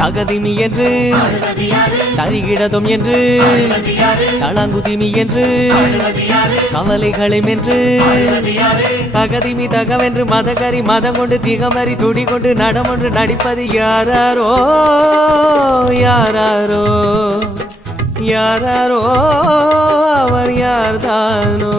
தகதிமி என்று தரிகிடதும் என்று தளங்குதிமி என்று கவலைகளை என்று தகதிமி தகவென்று மதகரி மதம் கொண்டு திகமறி துடி கொண்டு நடமொன்று நடிப்பது யாராரோ யாராரோ யாராரோ அவர் யார்தானோ